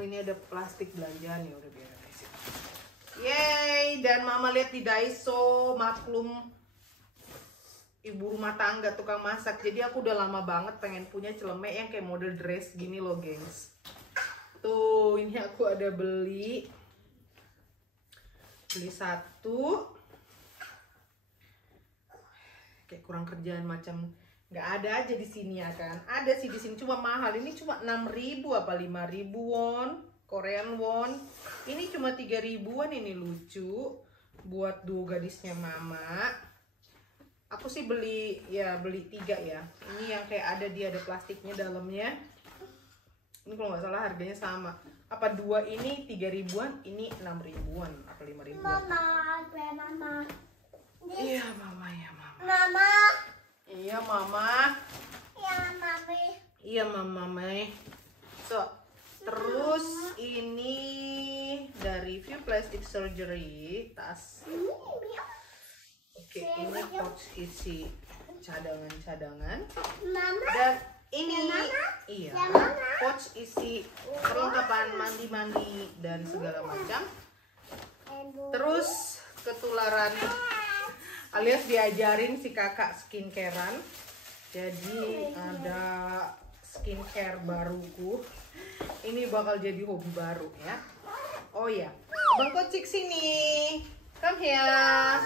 Oh ini ada plastik belanjaan ya, udah biarin aja. Yeay, dan mama lihat di Daiso, maklum ibu rumah tangga tukang masak. Jadi aku udah lama banget pengen punya celemek yang kayak model dress gini loh, gengs. Tuh, ini aku ada beli satu. Kayak kurang kerjaan macam nggak ada aja di sini ya kan. Ada sih di sini, cuma mahal. Ini cuma 6.000 apa 5.000 won, Korean won. Ini cuma 3.000-an. Ini lucu buat dua gadisnya mama. Aku sih beli 3 ya. Ini yang kayak ada plastiknya dalamnya. Ini kalau nggak salah harganya sama. Apa dua ini 3.000-an, ini 6.000-an apa 5.000-an. Mama. Iya mama, ya mama. Mama. Iya mama. Ya mami. Iya mama. So, terus ini dari View Plastic Surgery tas. Oke, ini pouch isi cadangan-cadangan. Mama. Dan ini Ya, iya Mama. pouch isi perlengkapan mandi-mandi dan segala macam. Terus ketularan alias diajarin si kakak skincarean. Jadi ada skincare baruku. Ini bakal jadi hobi baru ya. Oh ya, Bang Kocik sini. Come here.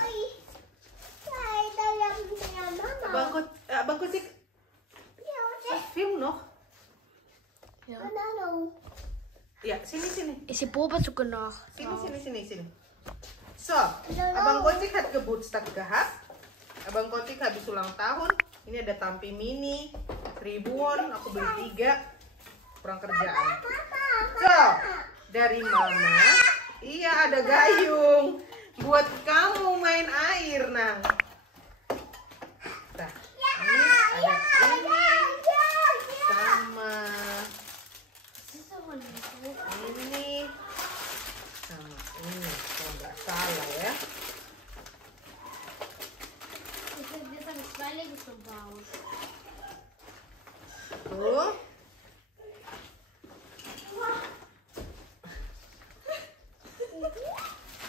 Bang Kocik. Film noh. Ya, sini. Is je boba zoeken nog? Sini. So, Abang Kocik had Geburtstag gehabt. Abang Kocik habis ulang tahun. Ini ada tampi mini 1.000 won, aku beli 3. Kurang kerjaan. So, dari mama. Iya, ada gayung buat kamu main air, Nang. Nah, ini ada ini sama ini sama ini, kalau nggak salah ya. Dit heb ik 2 Legos gebouwd. Tuh.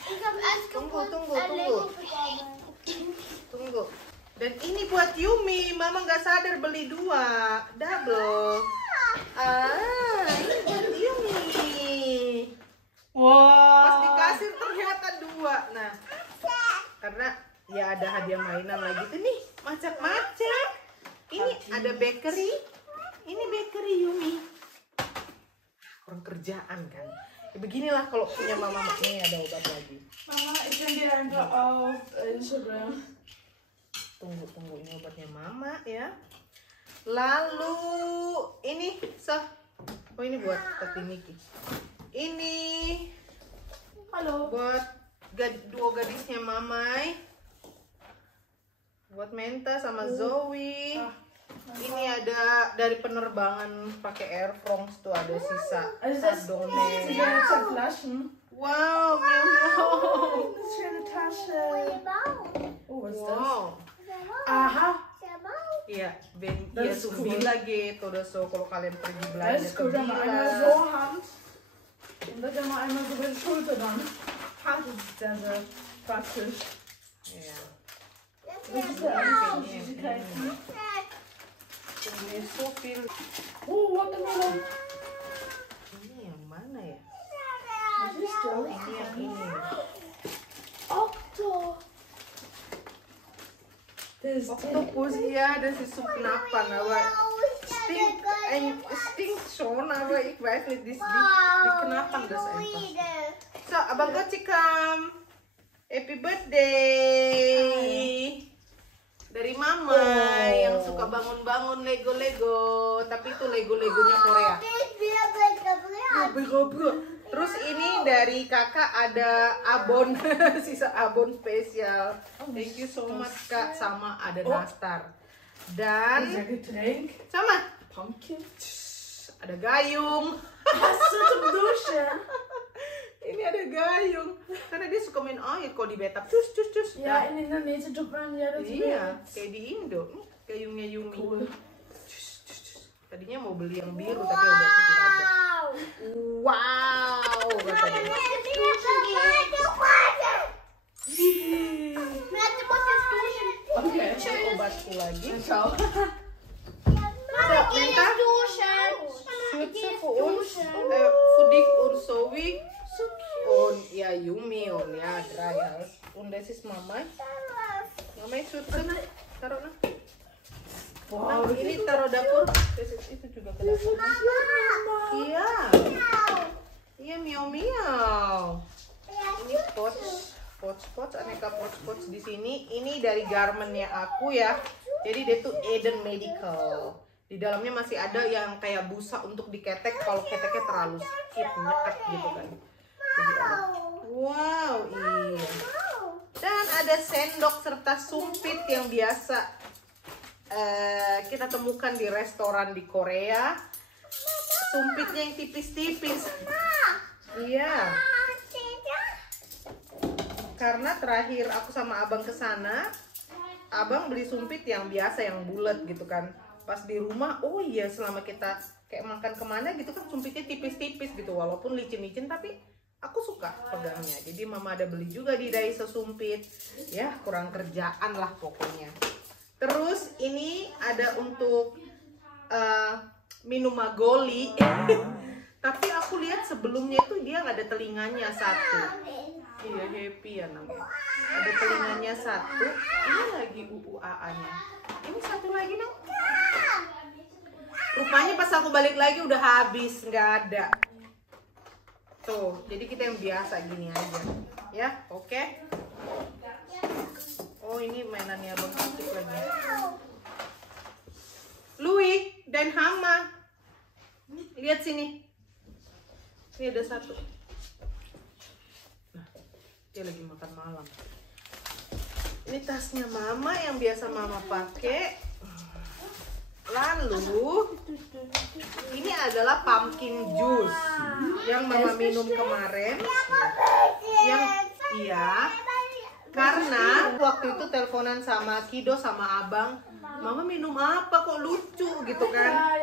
Ik heb echt kapot Tunggu. Lego gekomen. Tunggu. Dan ini buat Yumi, mama nggak sadar beli 2, double. Ini buat Yumi. Pas di kasir ternyata 2. Nah, karena ya ada hadiah mainan lagi tuh nih, macam-macam. Ini ada bakery. Ini bakery Yumi. Kurang kerjaan kan. Ya, beginilah kalau punya mama. Nih ada obat lagi. Mama, ik vind die enkel op Instagram. Tunggu ini obatnya mama ya. Lalu ini oh ini buat Tati Miki. Ini Hallo. buat dua gadisnya mamai. Buat Menta sama Zoe. Ini ada dari penerbangan pakai Air France tuh, ada sisa Also das ist Chardonnay. diese Flaschen. Wow, miau. Das ist schöne Tasche. Oh, was ist das? Wow. Aha, Iya, Das iya ist tuh cool. bila gitu, so kalau kalian pergi das belanja ist ke gut. Dann mal einmal Bila. so Hand. Und dann mal einmal so über die Schulter dann. Hand ist sehr, sehr praktisch. Iya. Das ist ja alles so Süßigkeiten. Ini sopil. Oh, Watermelon. Ini yang mana ya? Was ist das? Ini yang ini. Octo. Das ist Octopus ya, dat is zoek kenapa nou? Stinkt schon, aber ich weiß nicht, die knappen das einfach. So, Abang Kocik come. Happy birthday. Dari mama yang suka bangun-bangun Lego-Lego, tapi itu Lego-Legonya Korea. Terus ini dari kakak ada abon, sisa abon spesial. Thank you so much kak, sama ada nastar. Dan unser Getränk. sama Pumpkin. ada gayung. Was zum Duschen? Ini ada gayung, karena dia suka main air kalau di bathtub. Cus. Ja, in Indonesien tut man ja das Iya, kayak di Indo. Gayungnya Yumi. Cool. Tadinya mau beli yang biru tapi udah putih aja. Wow, katanya. Oké. Obatku lagi. Zo. Menta, Schütze für uns, für dich und Zoe. Und ja, Yumi und ja, drei halt. Und das ist Mama. Mama Schütze. Taruh nah. Nah, ini taruh dapur. Itu juga ke dapur. Iya. Iya, miau miau. Ini pots, aneka pots di sini. Ini dari garmennya aku ya. Jadi dia tuh Eden Medical. Di dalamnya masih ada yang kayak busa untuk diketek kalau keteknya terlalu sakit, nyekat gitu kan. Jadi ada. Wow, iya. Dan ada sendok serta sumpit yang biasa kita temukan di restoran di Korea. Sumpitnya yang tipis-tipis. Iya. Karena terakhir aku sama abang kesana, abang beli sumpit yang biasa, yang bulat gitu kan. Pas di rumah, oh iya, selama kita kayak makan kemana gitu kan sumpitnya tipis-tipis gitu. Walaupun licin-licin tapi aku suka pegangnya. Jadi mama ada beli juga di Daiso sumpit. Ya kurang kerjaan lah pokoknya. Terus ini ada untuk minum magoli. Tapi aku lihat sebelumnya itu dia nggak ada telinganya satu. Iya, happy ya namanya. Ada telinganya satu. Ini lagi UUAA-nya. Ini satu lagi nang. Rupanya pas aku balik lagi udah habis, nggak ada. Tuh, jadi kita yang biasa gini aja. Ya, oke. Oh, ini mainannya Abang Aktif lagi. Louis dan Hama. Lihat sini. Ini ada satu. Nah, dia lagi makan malam. Ini tasnya Mama yang biasa Mama pakai. Lalu ini adalah pumpkin juice yang Mama minum kemarin. Yang iya. Karena waktu itu teleponan sama Kido sama Abang, Mama minum apa kok lucu gitu kan.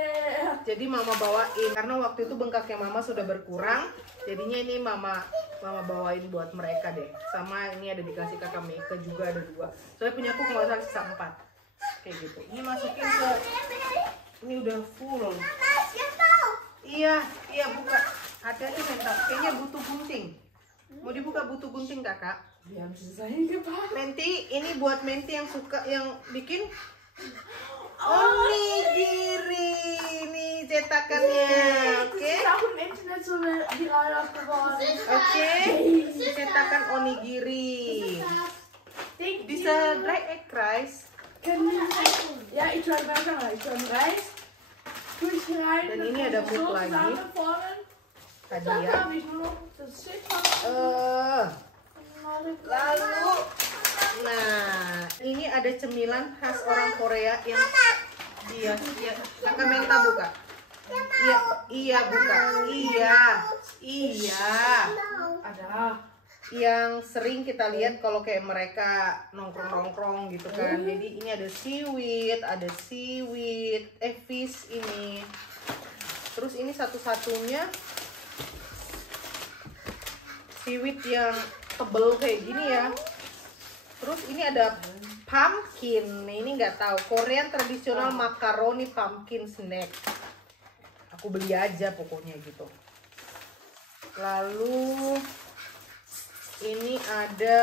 Jadi Mama bawain karena waktu itu bengkaknya Mama sudah berkurang. Jadinya ini Mama bawain buat mereka deh. Sama ini ada dikasih kakak Meika juga ada 2. Soalnya punya aku nggak salah sisa 4. Kayak gitu. Ini masukin ke ini udah full. Iya buka. Hati-hati Menta. Kayaknya butuh gunting. Mau dibuka butuh gunting kakak? Wir haben zusammen gebaut. Menti, ini buat Menti yang suka yang bikin onigiri. Ini cetakannya, oke? Es ist auch im Internet so viral geworden. Oke, cetakan onigiri. Bisa dry egg rice. Ja, ich soll weiter rein. Ich soll Reis durchrein. Dan ini ada book lagi. Tadi Dann ya. habe ich nur noch das Schiff. Lalu, nah ini ada cemilan khas orang Korea yang iya, kakak Menta buka. Iya buka. Iya. Ada. Yang sering kita lihat kalau kayak mereka nongkrong gitu kan. Jadi ini ada seaweed, fish ini. Terus ini satu-satunya seaweed yang tebel kayak gini ya. Terus ini ada pumpkin. Ini nggak tahu. Korean tradisional macaroni pumpkin snack. Aku beli aja pokoknya gitu. Lalu ini ada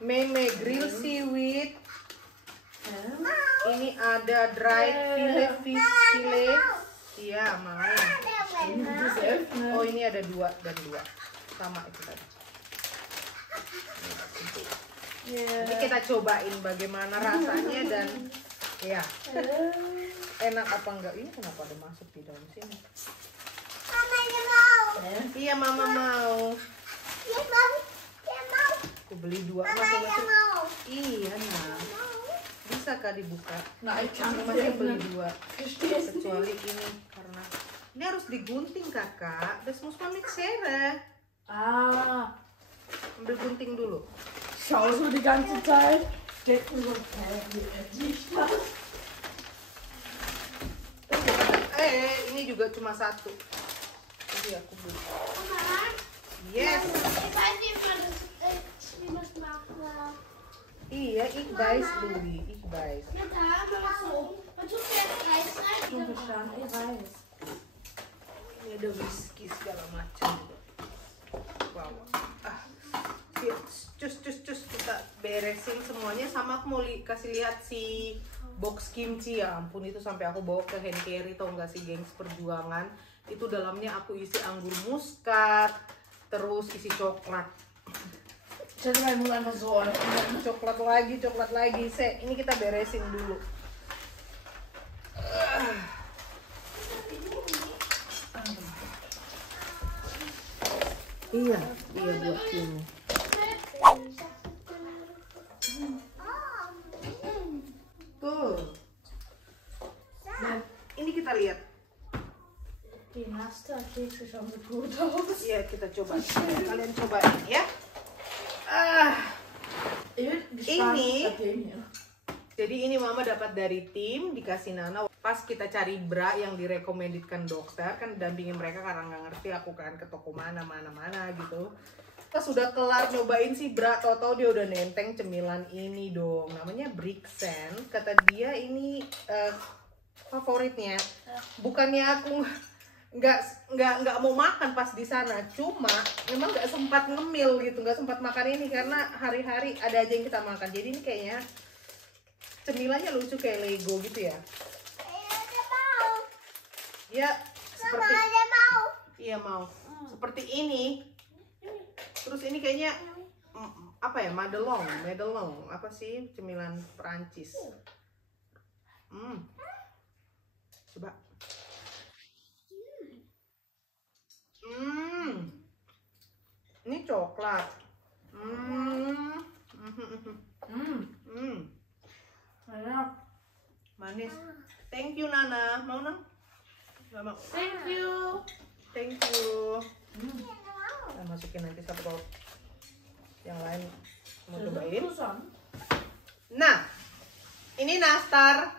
meme grill seaweed. Ini ada dried filet fish fillet. Iya, mau. Oh, ini ada 2 dan 2. Sama itu tadi. Ini kita cobain bagaimana rasanya dan ya enak apa enggak. Ini kenapa ada masuk di dalam sini? Iya, Mama mau. Aku beli 2 masing-masing. Iya, nah. Bisa kah dibuka? Masing-masing beli 2. Kecuali ini karena ini harus digunting kakak. Das muss man mit Schere. Ambil gunting dulu. Schau so die ganze Zeit. Ini ini juga cuma satu. Jadi aku beli. Mama, Yes. ich weiß nicht, wie man das macht. Iya, ich weiß, Louis. Ich weiß. Ja, da, mach so. Man tut jetzt Reis rein. Unverstanden, ich weiß. Ini ada whisky segala macam. Wow. Ya, cus kita beresin semuanya. Sama aku mau kasih lihat si box kimchi. Ya ampun, itu sampai aku bawa ke hand carry, tau nggak sih, gengs perjuangan. Itu dalamnya aku isi anggur muskat, terus isi coklat. Ich hätte meinen Mund einfach so. Coklat lagi. Ini kita beresin dulu. Iya buat ini. Tuh. Nah, ini kita lihat. Die Nasta-Kekse schauen so gut aus. Iya, kita coba. Kalian cobain ya. Ich bin gespannt Ini- auf den hier. Jadi ini mama dapat dari tim, dikasih Nana. Pas kita cari bra yang direkomendasikan dokter, kan dampingin mereka karena nggak ngerti aku kan ke toko mana gitu. Pas sudah kelar nyobain si bra, tau dia udah nenteng cemilan ini dong. Namanya Brixen. Kata dia ini favoritnya. Bukannya aku nggak mau makan pas di sana, cuma memang nggak sempat ngemil gitu, nggak sempat makan ini karena hari-hari ada aja yang kita makan. Jadi ini kayaknya cemilannya lucu kayak Lego gitu ya. Ya seperti iya mau seperti ini. Terus ini kayaknya apa ya, Madelong apa sih, cemilan Perancis. Coba. Ini coklat. Enak. Manis. Thank you Nana. Mau Nana? Nggak mau. Thank you. Thank you. Kita masukin nanti satu baut. Yang lain mau cobain. Nah, ini nastar.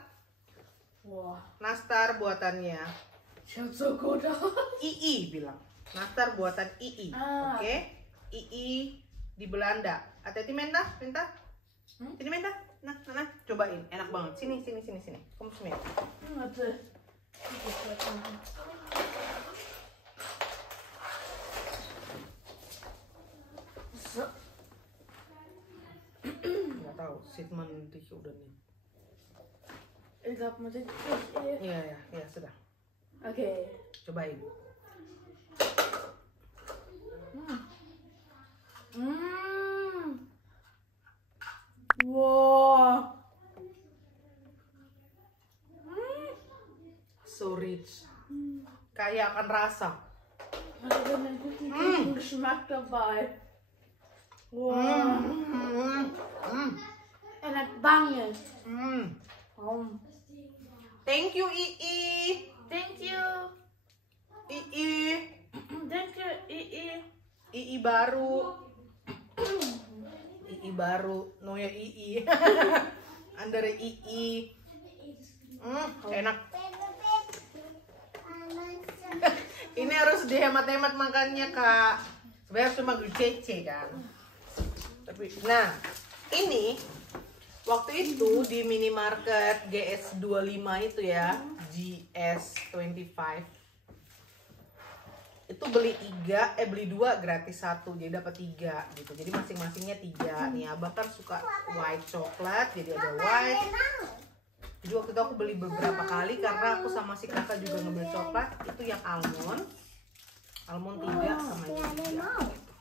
Wah, Nastar buatannya schaut so gut aus. II bilang. Nastar buatan II. Ah. Oke. II di Belanda. Hati-hati Menta. Sini Menta. Nah, cobain. Enak banget. Sini. Kamu sini. Warte. So. Nggak tahu. Sidman dich udah nih. Ich glaube, man sieht Iya, sudah. Okay. Cobain. Wow. So rich. Kaya akan rasa. Also einen guten Geschmack dabei. Wow. Enak banget. Thank you II. Thank you. II. Thank you, II. II baru. II baru. Noya II. Andere II. Enak. Ini harus dihemat-hemat makannya Kak. Sebenarnya cuma glucece kan. Tapi nah, ini waktu itu di minimarket GS25 itu ya, GS25. Itu beli 2 gratis 1, jadi dapat 3 gitu. Jadi masing-masingnya 3. Nih Abang kan suka white coklat, jadi ada white. Jadi waktu itu aku beli beberapa kali karena aku sama si kakak juga ngambil coklat. Itu yang almond 3 sama ini 3.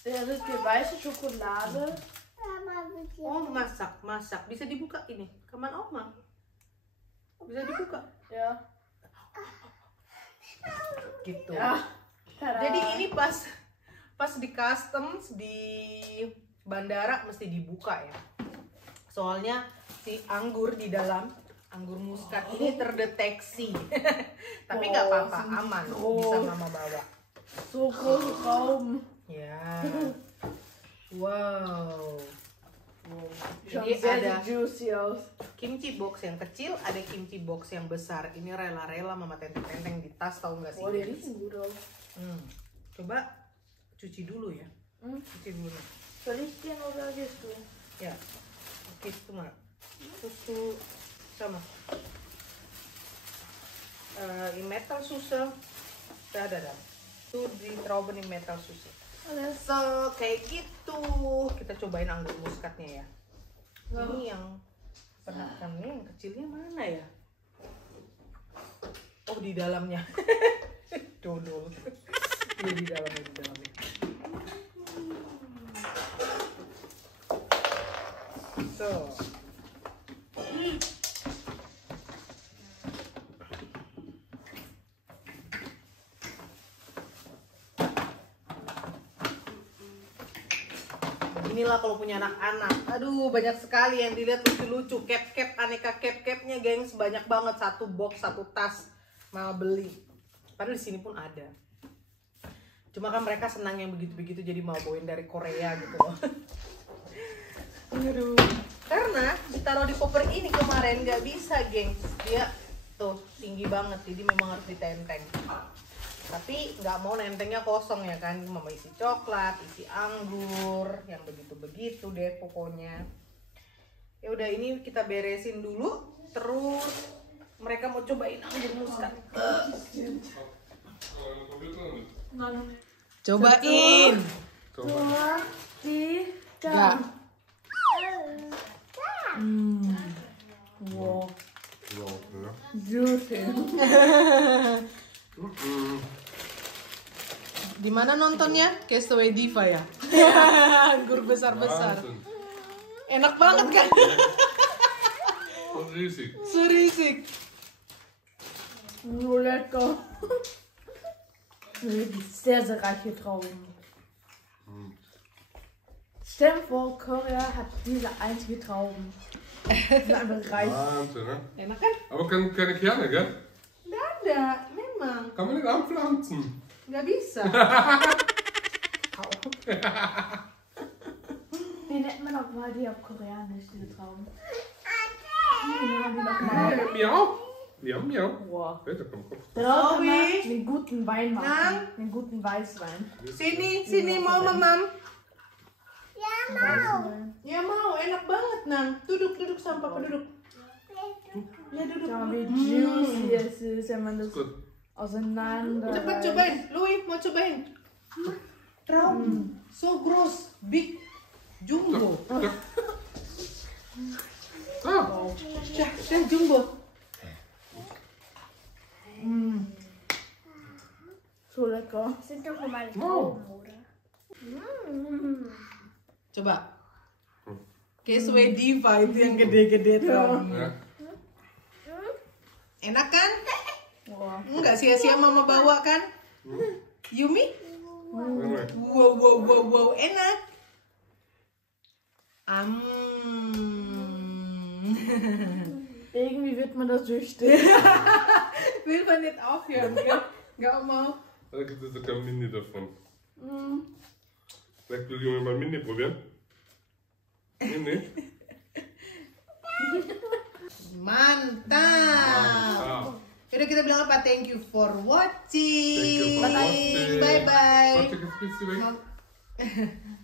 Der ist die weiße Schokolade. Oh masak bisa dibuka ini kaman Oma, bisa dibuka Ja. gitu. Ja. Tada. Jadi ini pas di customs di bandara mesti dibuka ya, soalnya si anggur di dalam, anggur muskat ini terdeteksi. Tapi nggak apa-apa, aman, bisa mama bawa. So große Trauben. Ya, wow, Schaut Jadi sehr ada juicy aus. kimchi box yang kecil, ada kimchi box yang besar. Ini rela-rela mama tenteng-tenteng di tas, tahu nggak sih? Oh, die riechen gut aus. Coba cuci dulu ya. Cuci dulu. Soll ich den oder gehst du? Ya. Oke, itu mah. Susu sama. In metal susu. Dah. Tuh di Trauben in metal susu. So, kayak gitu. Kita cobain anggur muskatnya ya. Ini yang penakannya yang kecilnya mana ya? Oh, di dalamnya. Dodol. Iya, di dalamnya. So. Inilah kalau punya anak-anak. Aduh, banyak sekali yang dilihat lucu-lucu. Cap-cap, aneka cap-capnya, gengs. Banyak banget. Satu box, satu tas. Mama beli. Padahal di sini pun ada. Cuma kan mereka senang yang begitu-begitu, jadi mau bawain dari Korea gitu loh. Aduh. Karena ditaruh di koper ini kemarin nggak bisa, gengs. Dia tuh tinggi banget, jadi memang harus ditenteng. Tapi nggak mau nentengnya kosong ya kan, mama isi coklat, isi anggur, yang begitu-begitu deh pokoknya. Ya udah, ini kita beresin dulu, terus mereka mau cobain anggur muskat. Cobain. Tiga. Wow. Juicy. Di mana nontonnya? Castaway Diva ya. Anggur besar-besar. Enak banget kan? Riesig. So riesig. So lecker. Wirklich sehr, sehr reiche Trauben. Stell dir vor, Korea hat diese einzige Trauben. Die sind einfach reich. Wahnsinn, ne? Enak kan? Aber keine Kerne, gell? Nggak ada, memang. Kann man nicht anpflanzen. Nggak bisa. Wie nennt man nochmal die auf Koreanisch, diese Trauben? Wie nennt man die nochmal? Miau. Miau, miau. Wow. Hey, da kommt Kopf. Daraus kann man Zoe. einen guten Wein Nang. machen. Einen guten Weißwein. Sini mau mamam. Ja, mau. Ya mau, enak banget Nang. Duduk sama papa, duduk. Ya duduk. Schau mal, wie juicy es ist, wenn man das Gut. auseinander. Cepet cobain, Louis mau cobain. Trauben, so gross, big, jumbo. Da. Dah jumbo. So lecker. Das sind doch normale Wow. Trauben, oder? Coba. Castaway Diva itu yang gede-gede trauben. Ja. Enak kan? Wow. Enggak sia-sia mama bawa kan? Yumi? Wow, enak. Irgendwie wird man das süchtig. Will man nicht aufhören, gell? Gak mau. Da gibt es sogar Mini davon. Vielleicht will Junge mal Mini probieren. Mini? Mantap. Yaudah kita bilang apa? Thank you for watching. Thank you for watching. Bye bye. Warte, jetzt bist du weg.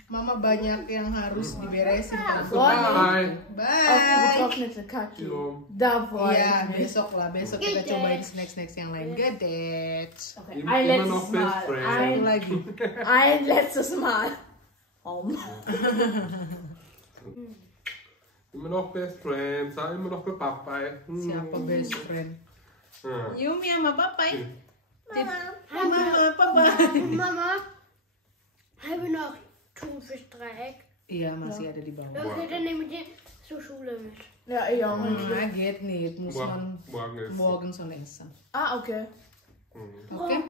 Mama banyak yang harus diberesin. Bye. Auf die Bye. getrocknete Kaki. Jo. Da freue Iya, ich mich. besok kita cobain snacks yang lain. Gedet. Okay, Immer ein letztes noch best Mal. friend. Satu lagi. Ein letztes Mal. Immer noch Best Friends, sag immer noch bei Papa. Siapa best friend? Ja. Yumi sama Papa. Mama. Mama, Papa. Mama, haben wir noch Thunfischdreieck? Iya, masih ada di bawah. Okay, dann nehme ich den zur Schule mit. Ja, ja. Geht nicht, muss man Morgen ist. morgen schon essen. Ah, okay. Okay?